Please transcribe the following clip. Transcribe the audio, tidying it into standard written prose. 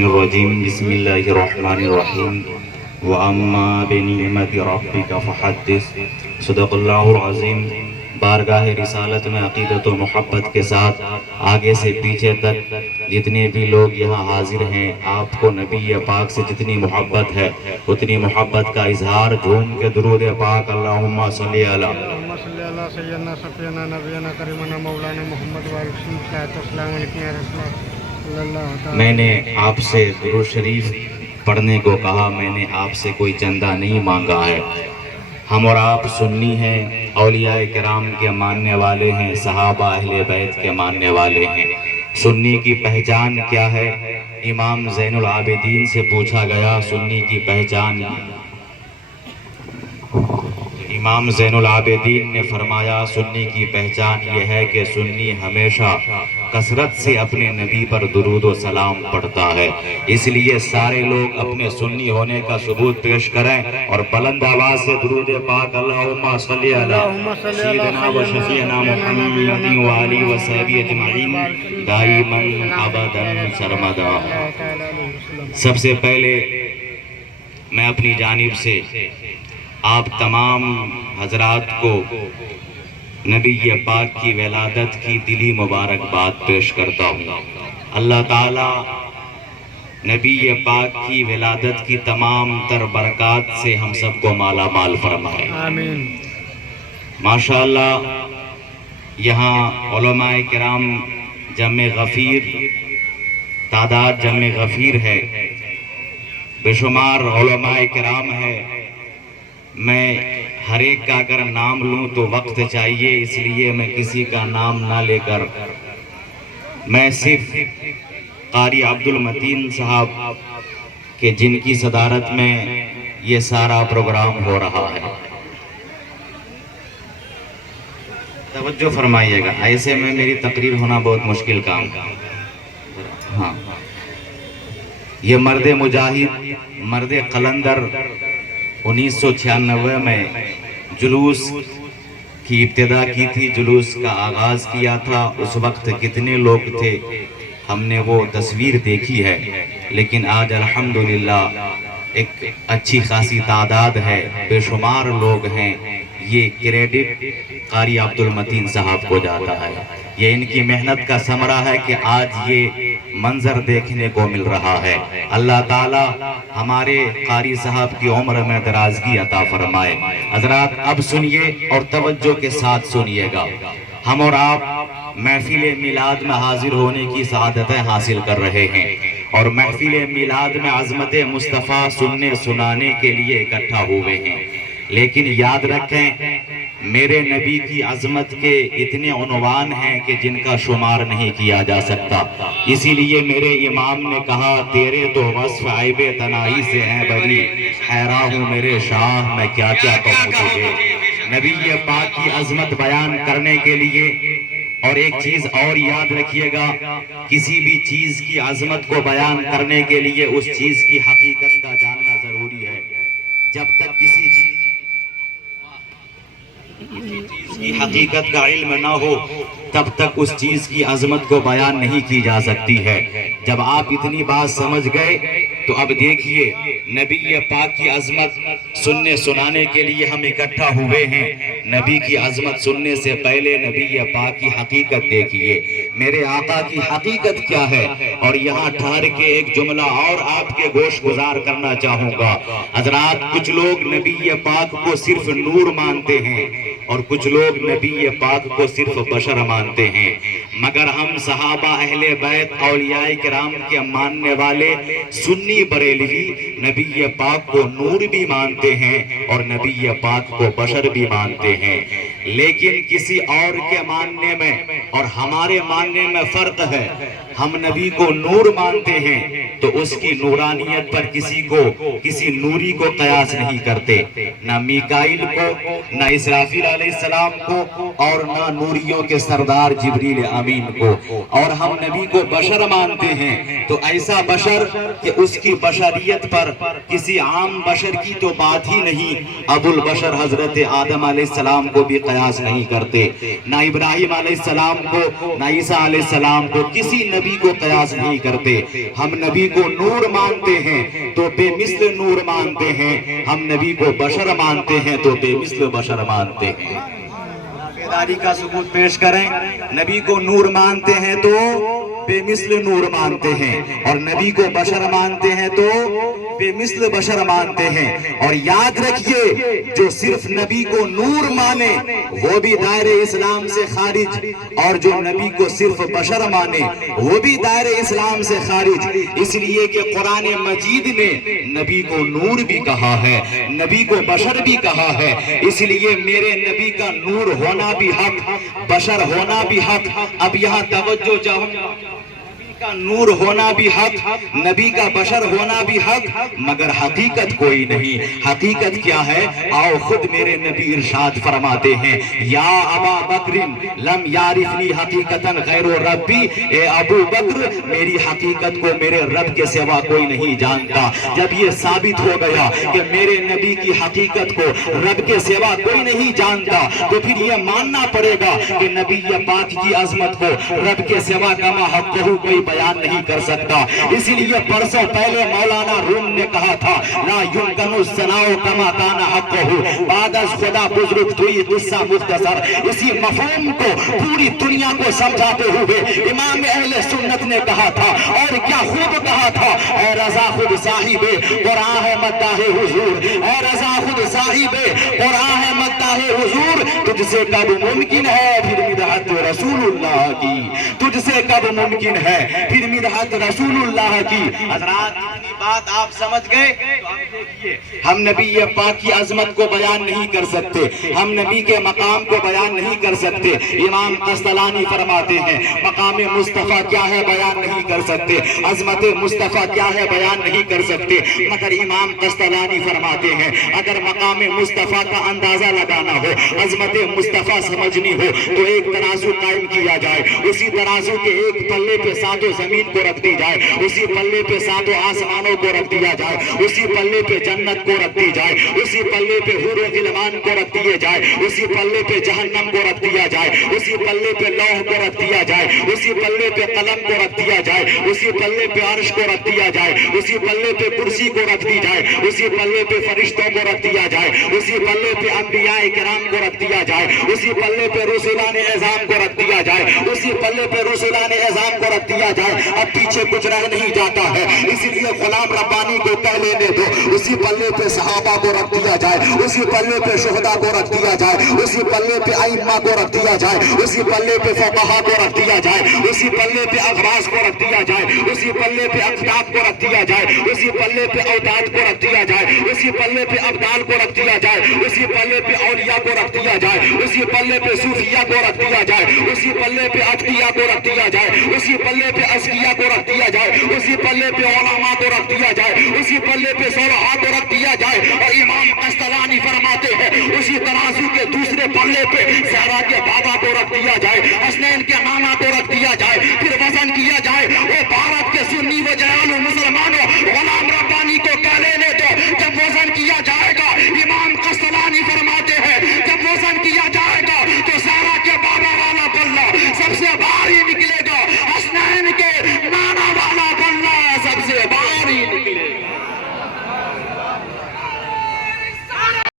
الشیطان الرجیم بسم اللہ الرحمن الرحیم وَأَمَّا بِنِعْمَةِ رَبِّكَ فَحَدِّثْ صدق اللہ العظیم۔ بارگاہ رسالت میں عقیدت و محبت کے ساتھ آگے سے پیچھے تک جتنے بھی لوگ یہاں حاضر ہیں، آپ کو نبی پاک سے جتنی محبت ہے اتنی محبت کا اظہار جھوم کے درود پاک اللہم صلی علی سیدنا صفینا نبینا کریمنا مولانا محمد السلام علیکم یا رسول اللہ۔ میں نے آپ سے درود شریف پڑھنے کو کہا، میں نے آپ سے کوئی چندہ نہیں مانگا ہے۔ ہم اور آپ سنی ہیں، اولیاء کرام کے ماننے والے ہیں، صحابہ اہل بیت کے ماننے والے ہیں۔ سنی کی پہچان کیا ہے؟ امام زین العابدین سے پوچھا گیا سنی کی پہچان۔ امام زین العابدین نے فرمایا سنی کی پہچان یہ ہے کہ سنی ہمیشہ کثرت سے اپنے نبی پر درود و سلام پڑھتا ہے۔ اس لیے سارے لوگ اپنے سنی ہونے کا ثبوت پیش کریں اور بلند آواز سے درود پاک اللہم صلی علی سیدنا و شفیعنا محمد و آلہ و صحبہ اجمعین دائما ابدا سرمدا۔ سب سے پہلے میں اپنی جانب سے آپ تمام حضرات کو نبی پاک کی ولادت کی دلی مبارکباد پیش کرتا ہوں۔ اللہ تعالی نبی پاک کی ولادت کی تمام تر برکات سے ہم سب کو مالا مال فرمائے، آمین۔ ماشاءاللہ یہاں علماء کرام جمع غفیر، تعداد جمع غفیر ہے، بے شمار علماء کرام ہے۔ میں ہر ایک کا اگر نام لوں تو وقت چاہیے، اس لیے میں کسی کا نام نہ لے کر میں صرف قاری عبد المتین صاحب کہ جن کی صدارت میں یہ سارا پروگرام ہو رہا ہے، توجہ فرمائیے گا، ایسے میں میری تقریر ہونا بہت مشکل کام۔ ہاں، یہ مرد مجاہد، مرد قلندر 1996 میں جلوس کی ابتدا کی تھی، جلوس کا آغاز کیا تھا۔ اس وقت کتنے لوگ تھے ہم نے وہ تصویر دیکھی ہے، لیکن آج الحمدللہ ایک اچھی خاصی تعداد ہے، بے شمار لوگ ہیں۔ یہ کریڈٹ قاری عبد المتین صاحب کو جاتا ہے، یہ ان کی محنت کا ثمرہ ہے کہ آج یہ منظر دیکھنے کو مل رہا ہے۔ اللہ تعالی ہمارے قاری صاحب کی عمر میں درازگی عطا فرمائے۔ حضرات اب سنیے اور توجہ کے ساتھ سنیے گا، ہم اور آپ محفل میلاد میں حاضر ہونے کی سعادتیں حاصل کر رہے ہیں اور محفل میلاد میں عظمت مصطفیٰ سننے سنانے کے لیے اکٹھا ہوئے ہیں، لیکن یاد رکھیں میرے نبی کی عظمت کے اتنے عنوان ہیں کہ جن کا شمار نہیں کیا جا سکتا۔ اسی لیے میرے امام نے کہا تیرے تو وصف عیب تنائی سے ہیں بری، حیران ہوں میرے شاہ میں کیا کیا کہوں تجھے۔ نبی پاک کی عظمت بیان کرنے کے لیے، اور ایک چیز اور یاد رکھیے گا، کسی بھی چیز کی عظمت کو بیان کرنے کے لیے اس چیز کی حقیقت کا جاننا ضروری ہے۔ جب تک کسی چیز کی حقیقت کا علم نہ ہو تب تک اس چیز کی عظمت کو بیان نہیں کی جا سکتی ہے۔ جب آپ اتنی بات سمجھ گئے تو اب دیکھیے نبی پاک کی عظمت سننے سنانے کے لیے ہم اکٹھا ہوئے ہیں۔ نبی کی عظمت سننے سے پہلے نبی پاک کی حقیقت دیکھیے، میرے آقا کی حقیقت کیا ہے۔ اور یہاں ٹھہر کے ایک جملہ اور آپ کے گوش گزار کرنا چاہوں گا۔ حضرات کچھ لوگ نبی پاک کو صرف نور مانتے ہیں اور کچھ لوگ نبی پاک کو صرف بشر مانتے ہیں، مگر ہم صحابہ اہل بیت اولیاء کرام کے ماننے والے سنی بریلوی نبی پاک کو نور بھی مانتے ہیں اور نبی پاک کو بشر بھی مانتے ہیں۔ لیکن کسی اور کے ماننے میں اور ہمارے ماننے میں فرق ہے۔ ہم نبی کو نور مانتے ہیں تو اس کی نورانیت پر کسی نوری کو قیاس نہیں کرتے، نہ میکائیل کو، نہ اسرافیل علیہ السلام کو، اور نہ نوریوں کے سردار جبریل امین کو۔ اور ہم نبی کو بشر مانتے ہیں تو ایسا بشر کہ اس کی بشریت پر کسی عام بشر کی تو بات ہی نہیں، ابو البشر حضرت آدم علیہ السلام کو بھی قیاس قیاس نہیں کرتے، نہ ابراہیم علیہ السلام کو، نہ عیسیٰ علیہ السلام کو، کسی نبی کو قیاس نہیں کرتے۔ ہم نبی کو نور مانتے ہیں تو بے مثل نور مانتے ہیں، ہم نبی کو بشر مانتے ہیں تو بے مثل بشر مانتے ہیں۔ بیداری کا ثبوت پیش کریں، نبی کو نور مانتے ہیں تو بے مثل نور مانتے ہیں، اور نبی کو بشر مانتے ہیں تو بے مثل بشر مانتے ہیں۔ اور یاد رکھیے، جو صرف نبی کو نور مانے وہ بھی دائرے اسلام سے خارج، اور جو نبی کو صرف بشر مانے وہ بھی دائرے اسلام سے خارج، اس لیے کہ قرآن مجید نے نبی کو نور بھی کہا ہے، نبی کو بشر بھی کہا ہے۔ اس لیے میرے نبی کا نور ہونا بھی حق، بشر ہونا بھی حق۔ اب یہاں توجہ چاہوں گا، نبی کا نور ہونا بھی حق، نبی کا بشر ہونا بھی حق، مگر حقیقت کوئی نہیں۔ حقیقت کیا ہے؟ آؤ خود میرے نبی ارشاد فرماتے ہیں، یا ابا بکر لم یعرفنی حقیقتاً غیر ربی، اے ابو بکر میری حقیقت کو میرے رب کے سوا کوئی نہیں جانتا۔ جب یہ ثابت ہو گیا کہ میرے نبی کی حقیقت کو رب کے سوا کوئی نہیں جانتا، تو پھر یہ ماننا پڑے گا کہ نبی پاک کی عظمت کو رب کے سوا کما حق کوئی بیان نہیں کر سکتا۔ اسی لیے برسوں پہلے مولانا روم نے کہا تھا، لا یمکن الثناء کما کان حقہ، بعد از خدا بزرگ توئی قصہ مختصر۔ اسی مفہوم کو پوری دنیا کو سمجھاتے ہوئے امام اہل سنت نے کہا تھا، اور کیا خوب کہا تھا، اے رضا خود صاحب قرآن ہے مداح حضور، اے رضا خود صاحب قرآن ہے مداح حضور، تجھ سے کب ممکن ہے پھر مدحت رسول اللہ کی، تجھ سے کب ممکن ہے پھر مدحت رسول اللہ کی۔ حضرات اتنی بات آپ سمجھ گئے تو اب دیکھیے، ہم نبی پاک کی عظمت کو بیان نہیں کر سکتے، ہم نبی کے مقام کو بیان نہیں کر سکتے۔ امام قسطلانی فرماتے ہیں، مقام مصطفیٰ کیا ہے بیان نہیں کر سکتے، عظمت مصطفیٰ کیا ہے بیان نہیں کر سکتے، مگر امام قسطلانی فرماتے ہیں اگر مقام مصطفیٰ کا اندازہ لگانا ہو، عظمت مصطفیٰ سمجھنی ہو، تو ایک ترازو قائم کیا جائے، اسی ترازو کے ایک پلے پہ ساتوں زمین کو رکھ دی جائے، اسی پلے پہ ساتوں آسمانوں کو رکھ دیا جائے، اسی پلے پہ جنت کو رکھ دی جائے، اسی پلے پہ حور و غلمان کو رکھ دیے جائے، اسی پلے پہ جہنم کو رکھ دیا جائے، اسی پلے پہ لوح کو رکھ دیا جائے، اسی پلے پہ قلم کو رکھ دیا جائے، اسی پلے پہ عرش کو رکھ دیا جائے، اسی پلے پہ کرسی کو رکھ دی جائے، اسی پلے پہ فرشتوں کو رکھ دیا جائے، اسی پلے پہ انبیاء کرام کو رکھ دیا جائے، اسی پلے پہ رسولان اعظام کو رکھ دیا جائے، اسی پلے پہ رسولان اعظام کو رکھ دیا جائے، اب پیچھے کچھ رہ نہیں جاتا ہے۔ اسی لیے غلام ربانی کو کہہ لینے دو، اسی پلے پہ صحابہ کو رکھ دیا جائے، اسی پلے پہ شہداء کو رکھ دیا جائے، اسی پلے پہ ائمہ کو رکھ دیا جائے، اسی پلے پہ فقہاء کو رکھ دیا جائے، اسی پلے پہ اغراض کو رکھ دیا جائے، اسی پلے پہ اقطاب کو رکھ دیا جائے، اسی پلے پہ اوداد کو رکھ دیا جائے، اسی پلے پہ ابدال کو رکھ دیا جائے، اسی پلے پہ اولیاء کو رکھ دیا جائے، اسی پلے پہ صوفیہ کو رکھ دیا جائے، اسی پلے پہ اتقیاء کو رکھ دیا جائے، اسی پلے پہ ازکیاء کو رکھ دیا جائے، اسی پلے پہ علماء کو رکھ دیا جائے، اسی پلے پہ صلحاء کو رکھ دیا جائے۔ اور امام قسطلانی فرماتے ہیں اسی ترازو کے دوسرے پلے پہ زہرا کے بابا کو رکھ دیا جائے، حسنین کے نانا کو رکھ دیا جائے، پھر وزن کیا جائے